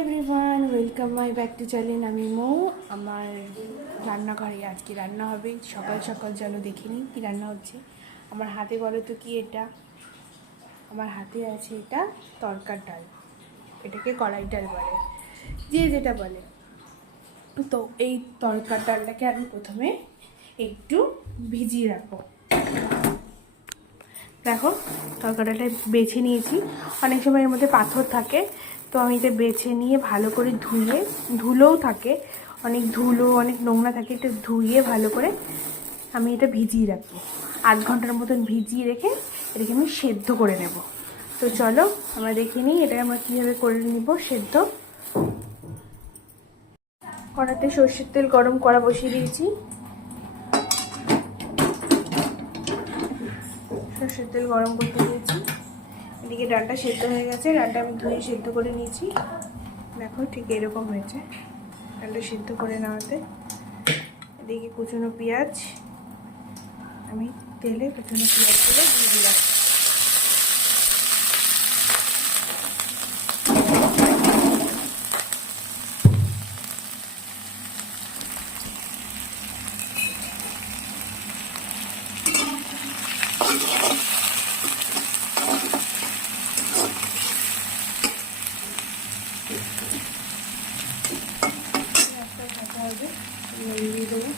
Everyone, welcome my back to channel. আমি মৌ। আমার রান্নাঘরে আজকে রান্না হবে। সকাল সকাল চলো দেখে নিই কী রান্না হচ্ছে। আমার হাতে বলো তো কি এটা? আমার হাতে আছে এটা তরকার ডাল। এটাকে কড়াই ডাল বলে, যে যেটা বলে। তো এই তরকার ডালটাকে আমি প্রথমে একটু ভিজিয়ে রাখবো। দেখো, তরকার ডালটা বেছে নিয়েছি। অনেক সময় এর মধ্যে পাথর থাকে, তো আমি এটা বেছে নিয়ে ভালো করে ধুয়ে, ধুলোও থাকে, অনেক ধুলো অনেক নোংরা থাকে, এটা ধুয়ে ভালো করে আমি এটা ভিজিয়ে রাখবো। 8 ঘন্টার মতন ভিজিয়ে রেখে এটাকে আমি সেদ্ধ করে নেব। তো চলো আমরা দেখে নিই এটা আমরা কীভাবে করে নিব সেদ্ধ। কড়াতে সর্ষের তেল গরম করা বসিয়ে দিয়েছি। সর্ষের তেল গরম করতে দিয়েছি। এদিকে ডালটা সেদ্ধ হয়ে গেছে। ডালটা আমি ধুয়ে সেদ্ধ করে নিয়েছি। দেখো ঠিক এরকম হয়েছে ডালটা সেদ্ধ করে নেওয়াতে। এদিকে কুচনো পেঁয়াজ, আমি তেলে কুচনো পেঁয়াজগুলো দিয়ে দিলাম। দিয়ে দেবো।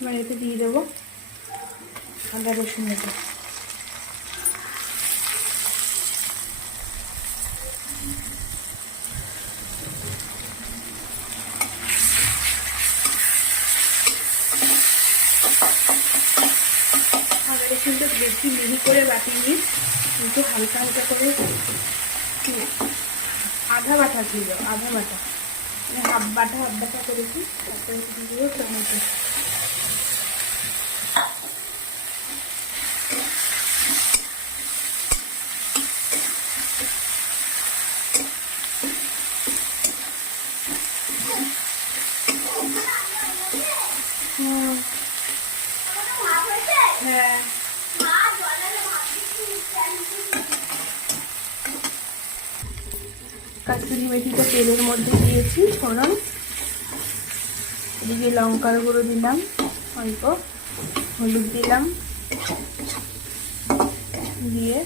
এবার এতে দিয়ে দেবো আদা রসুন বাটা। আদা রসুনটা বেশি মিহি করে বাটিনি, কিন্তু হালকা হালকা করে আধা বাটা দিয়ে দাও, আধা বাটা, মানে হাফ বাটা করেছি। তারপরে দিয়ে দেবো টমেটো। হ্যাঁ, কাস্তুরি মেথিটা তেলের মধ্যে দিয়েছি ফোড়ন। এদিকে লঙ্কার গুঁড়ো দিলাম অল্প, হলুদ দিলাম, দিয়ে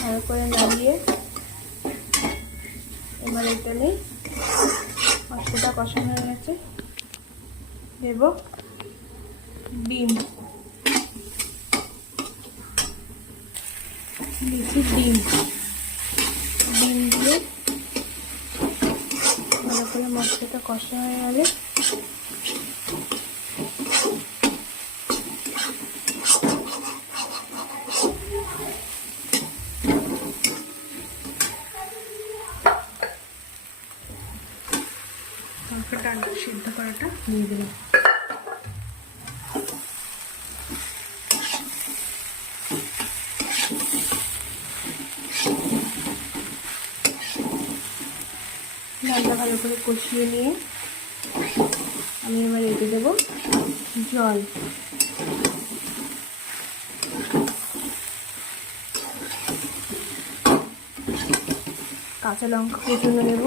ভালো করে নাড়িয়ে এবার এটা নেই, মশলাটা কষানো হয়ে গেছে। দেব ডিম, দিচ্ছি ডিম দিয়ে ভালো করে মশলাটা কষা হয়ে গেলে ডালটা সিদ্ধ করাটা দিয়ে দিলাম। ডালটা ভালো করে কষিয়ে নিয়ে আমি এবার রেখে দেবো জল। কাঁচা লঙ্কা কুচনো নেব।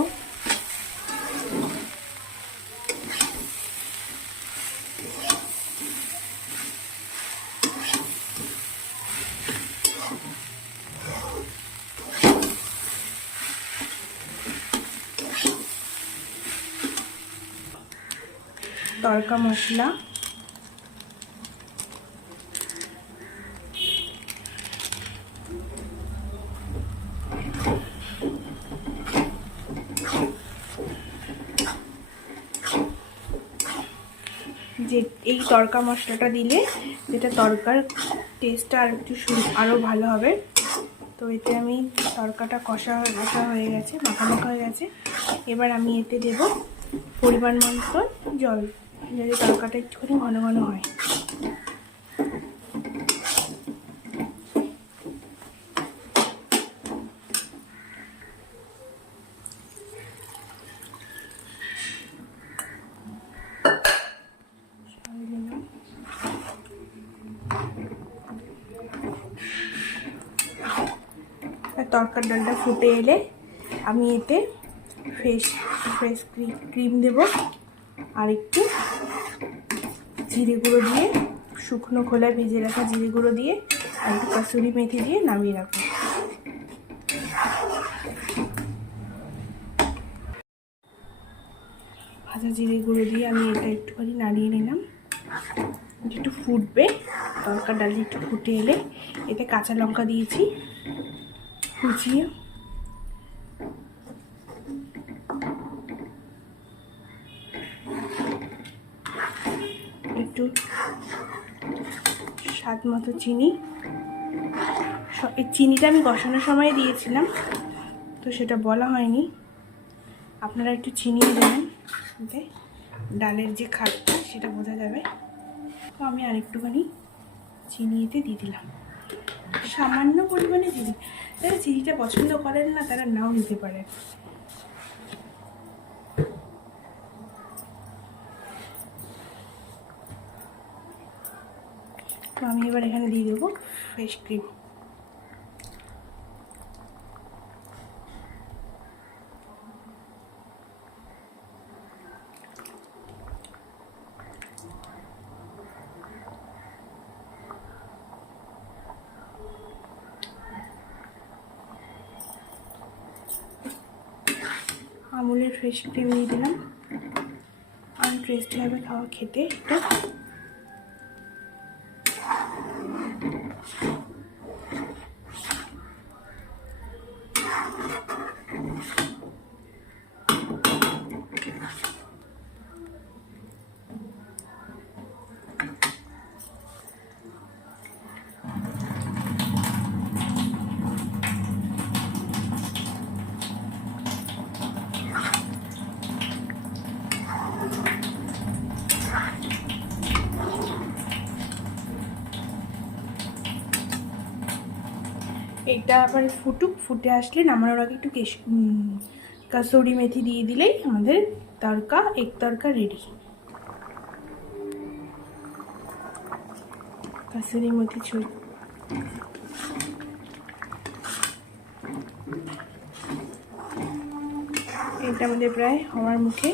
তড়কা মশলা, যে এই তড়কা মশলাটা দিলে যেটা তড়কার টেস্টটা আর একটু আরও ভালো হবে। তো এতে আমি তড়কাটা কষা হয়ে গেছে, মাখা হয়ে গেছে। এবার আমি এতে দেব পরিমাণ মতো জল, যাতে তড়কাটা একটুখানি ঘন ঘন হয়। তরকার ডালটা ফুটে এলে আমি এতে ফ্রেশ ক্রিম দেব, আর একটু জিরে গুঁড়ো দিয়ে, শুকনো খোলায় ভেজে রাখা জিরে গুঁড়ো দিয়ে, আর একটু কাসুরি মেথি দিয়ে নামিয়ে রাখবো। ভাজা জিরে গুঁড়ো দিয়ে আমি এটা একটুখানি নাড়িয়ে নিলাম। একটু ফুটবে, তরকার ডালটা একটু ফুটে এলে এতে কাঁচা লঙ্কা দিয়েছি কুচিয়ে, একটু স্বাদ মতো চিনি। এই চিনিটা আমি কষানোর সময় দিয়েছিলাম, তো সেটা বলা হয়নি, আপনারা একটু চিনিয়ে দেবেন, ডালের যে খাটটা সেটা বোঝা যাবে। তো আমি আরেকটুখানি চিনি এতে দিয়ে দিলাম, সামান্য পরিমাণে চিনি। যারা চিনিটা পছন্দ করেন না তারা নাও নিতে পারেন। তো আমি এবার এখানে দিয়ে দেবো ফ্রেশ ক্রিম। আমুলের ফ্রেশ ক্রিম দিয়ে দিলাম, আর টেস্টি হবে খাওয়া খেতে এটা। এটা আবার ফুটুক, ফুটে আসলে নামানোর আগে একটু কাসুরি মেথি দিয়ে দিলেই আমাদের এগ তরকা রেডি। কাসুরি মেথি এটা আমাদের প্রায় হওয়ার মুখে।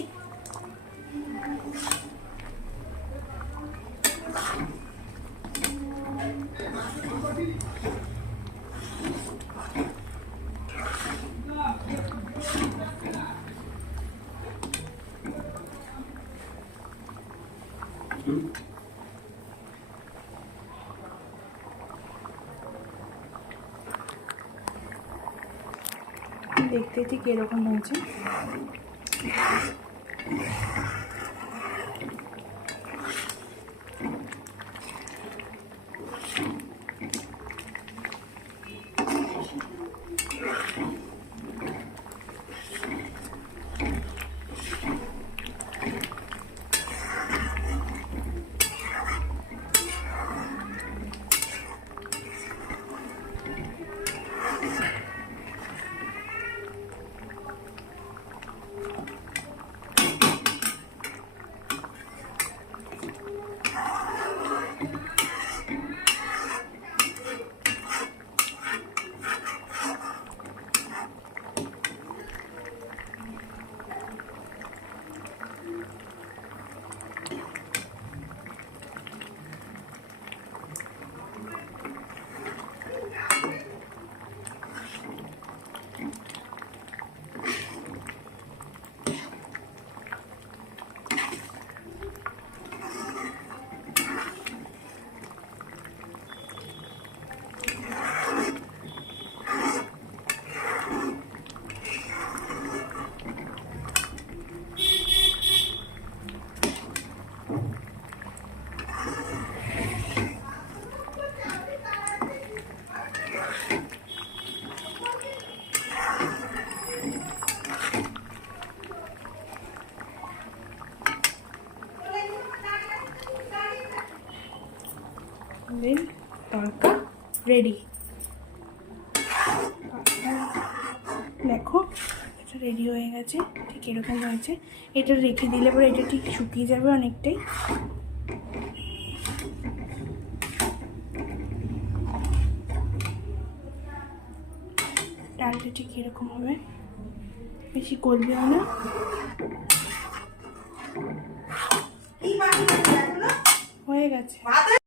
দেখতে ঠিক এরকম হয়েছে। তরকা রেডি। দেখো এটা রেডি হয়ে গেছে, ঠিক এরকম হয়েছে। এটা রেখে দিলে পরে এটা ঠিক শুকিয়ে যাবে অনেকটাই। ডালটা ঠিক এরকম হবে, বেশি গলবেও না। হয়ে গেছে।